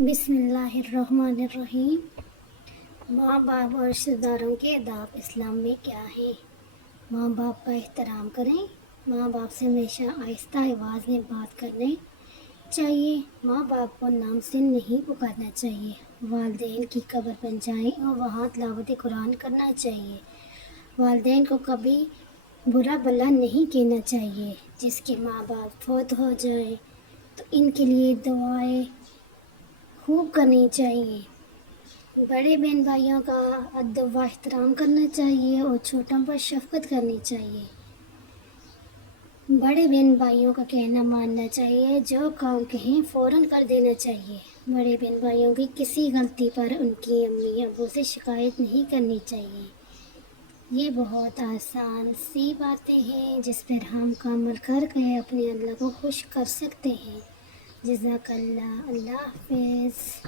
بسم اللہ الرحمن الرحیم۔ ماں باپ اور رشتہ داروں کے آداب اسلام میں کیا ہیں؟ ماں باپ کا احترام کریں۔ ماں باپ سے ہمیشہ آہستہ آواز میں بات کرنے چاہیے۔ ماں باپ کو نام سے نہیں پکارنا چاہیے۔ والدین کی قبر پر جائیں اور وہاں تلاوت قرآن کرنا چاہیے۔ والدین کو کبھی برا بھلا نہیں کہنا چاہیے۔ جس کے ماں باپ فوت ہو جائیں تو ان کے لیے دعائیں خوب کرنی چاہیے۔ بڑے بہن بھائیوں کا ادب و احترام کرنا چاہیے اور چھوٹوں پر شفقت کرنی چاہیے۔ بڑے بہن بھائیوں کا کہنا ماننا چاہیے، جو کام کہیں فوراً کر دینا چاہیے۔ بڑے بہن بھائیوں کی کسی غلطی پر ان کی امی ابو سے شکایت نہیں کرنی چاہیے۔ یہ بہت آسان سی باتیں ہیں جس پر ہم عمل کر کے اپنے اللہ کو خوش کر سکتے ہیں۔ جزاک اللہ۔ اللہ حافظ۔